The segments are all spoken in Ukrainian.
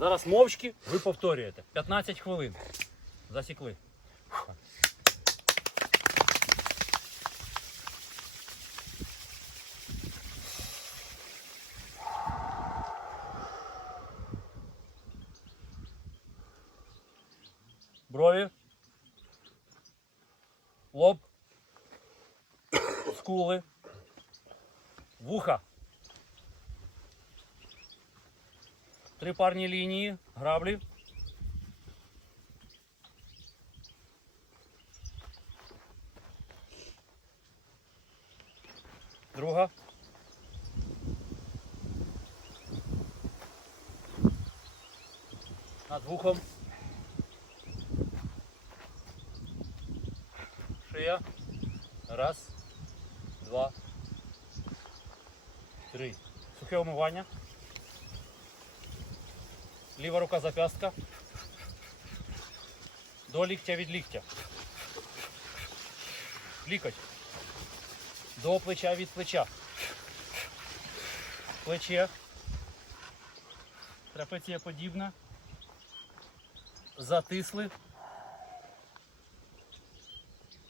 Зараз мовчки ви повторюєте. 15 хвилин. Засікли. Брові. Лоб. Скули. Вуха. Три парні лінії, граблі. Друга. Над вухом. Шия. Раз, два, три. Сухе умивання. Ліва рука зап'ястка. До ліктя від ліктя. Лікоть. До плеча від плеча. Плече. Трапеція подібна. Затисли.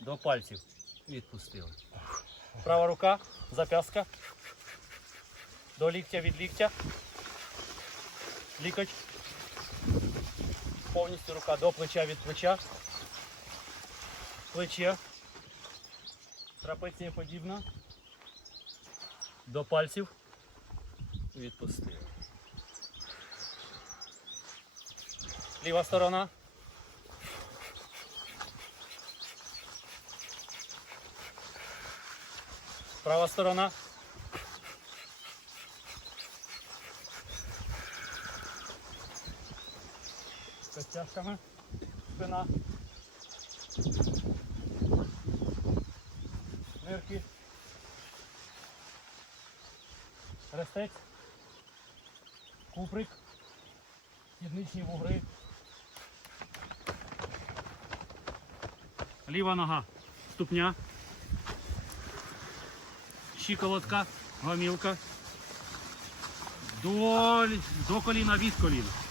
До пальців. Відпустили. Права рука, зап'ястка. До ліктя від ліктя. Лікоть. Повністю рука до плеча від плеча. Плече. Трапеція подібна. До пальців. Відпустили. Ліва сторона. Права сторона. Костяшками. Спина. Нирки. Рестець. Куприк. Сідничні вугри. Ліва нога. Ступня. Щиколотка. Гомілка. До, до коліна від коліна.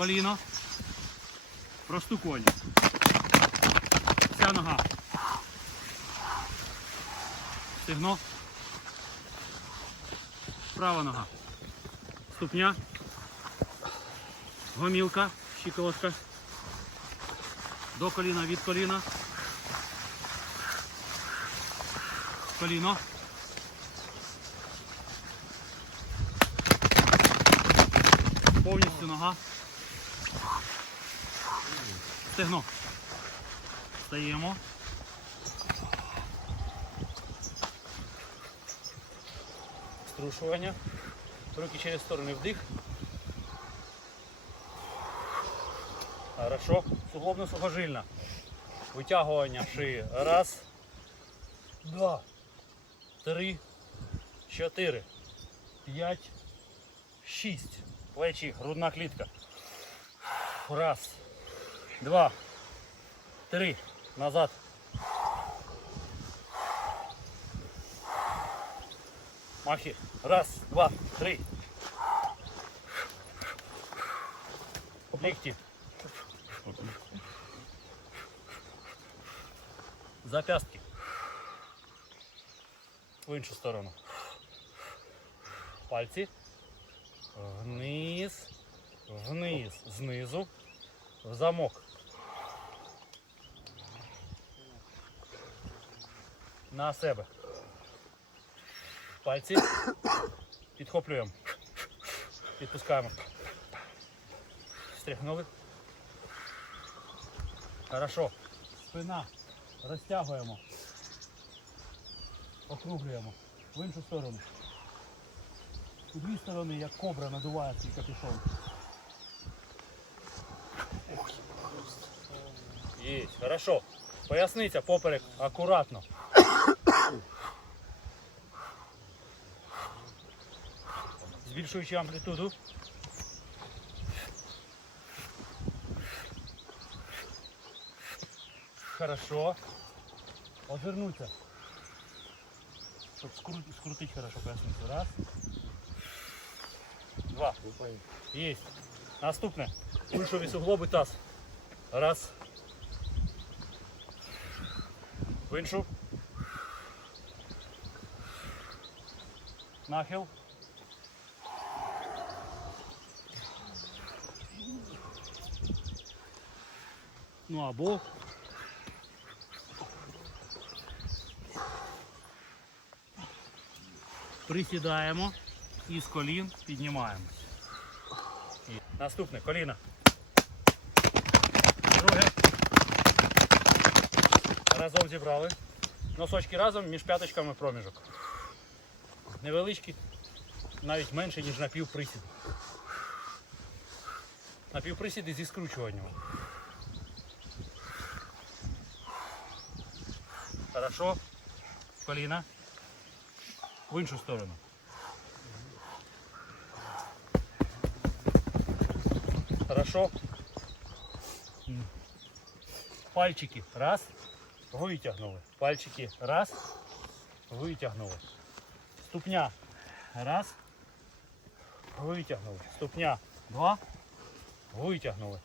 Коліно. Простуконь. Ця нога. Стегно. Права нога. Ступня. Гомілка. Щиколотка. До коліна від коліна. Коліно. Повністю нога. Стегно. Стаємо. Струшування. Руки через сторони вдих. Хорошо. Суглобно сухожильна. Витягування шиї. Раз. Два. Три. Чотири. П'ять. Шість. Плечі. Грудна клітка. Раз. Два. Три. Назад. Махи. Раз, два, три. Лікті. Запястки. В іншу сторону. Пальці. Вниз. Вниз. Знизу. В замок. На себе. Пальці. Підхоплюємо. Відпускаємо. Стряхнули. Хорошо. Спина. Розтягуємо. Округлюємо. В іншу сторону. У дві сторони, як кобра надуває свій капюшон. Есть, хорошо. Поясниця, поперек, акуратно. Збільшуючи амплітуду. Хорошо. Озирнуться. Щоб скрутить, скрутить хорошо поясницю. Раз. Два. Є. Наступне. Кульшові суглоби таз. Раз. В іншу. Нахил. Ну або присідаємо і з колін піднімаємось. Наступне коліно. Друге. Разом зібрали. Носочки разом між п'яточками проміжок. Невеличкий, навіть менше, ніж на півприсіду. На півприсіди зі скручуванням. Хорошо. Коліна. В іншу сторону. Хорошо. Пальчики. Раз. Витягнули. Пальчики. Раз. Витягнули. Ступня. Раз. Витягнули. Ступня. Два. Витягнули.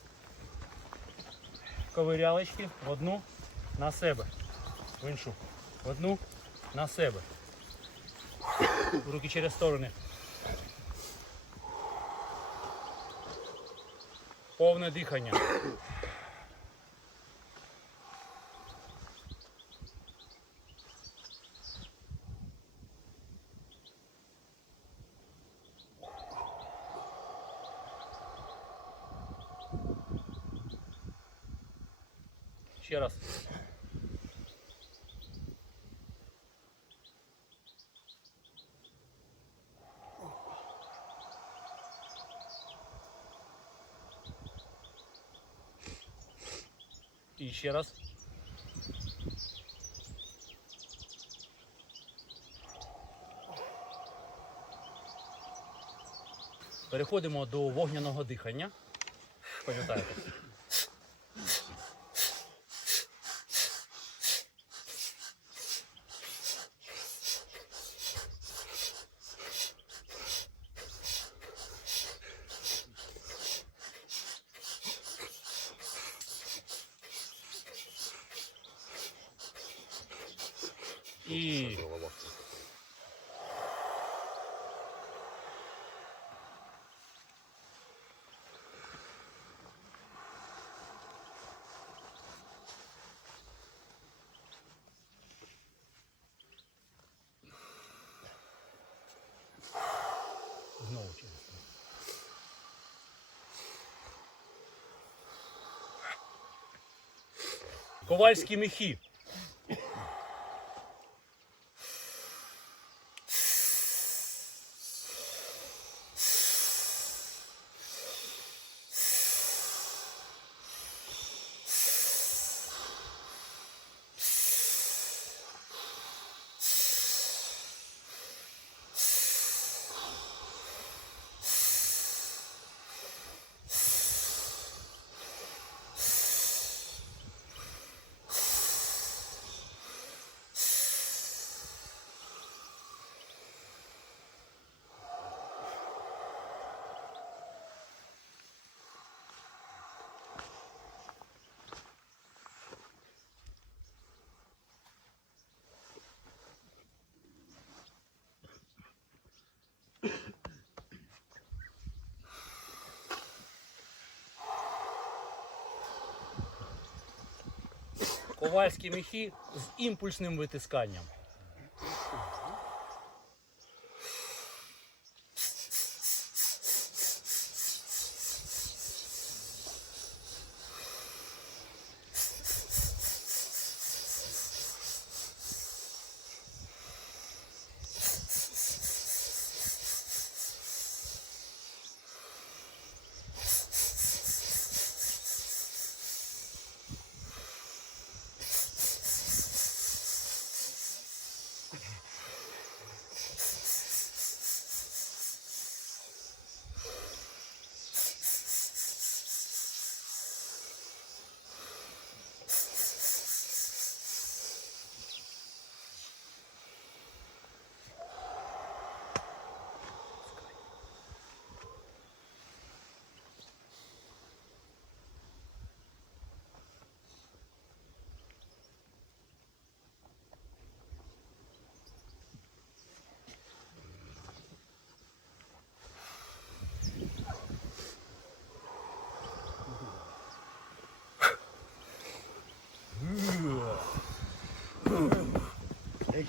Ковирялочки в одну на себе. В іншу. Одну на себе. Руки через сторони. Повне дихання. Ще раз. І ще раз. Переходимо до вогняного дихання. Пам'ятаєте? І знову через. це. Ковальські мехи. Ковальські мехи з імпульсним витисканням.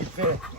Як і це